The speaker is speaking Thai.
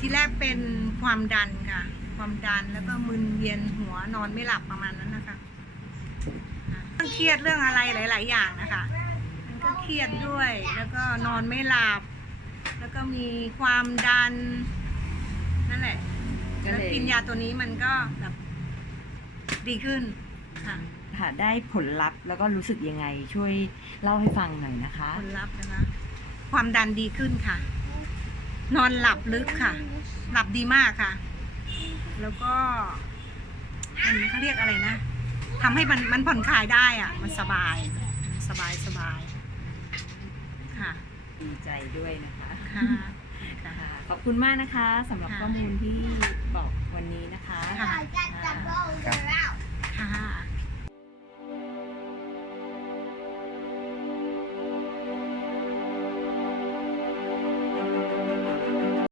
ทีแรกเป็นความดันค่ะ ความดันแล้วก็มึนเวียนหัวนอนไม่หลับประมาณนั้นนะคะค่ะเรื่องเครียดเรื่องอะไรหลาย ๆ อย่างนะคะมันก็เครียดด้วยแล้วก็นอนไม่หลับ แล้วก็มีความดันนั่นแหละก็แล้วเลยกินยาตัวนี้มันก็แบบดีขึ้นค่ะค่ะได้ผลลัพธ์แล้วก็รู้สึกยังไงช่วยเล่าให้ฟังหน่อยนะคะ ผลลัพธ์นะคะ ความดันดีขึ้นค่ะ นอนหลับลึกค่ะ หลับดีมากค่ะ แล้วก็มันเขาเรียกอะไรนะทำให้มันมันผ่อนคลายได้อะ มันสบายมันสบายสบายค่ะดีใจด้วยนะคะค่ะค่ะ ขอบคุณมากนะคะสำหรับค่ะ ข้อมูลที่บอก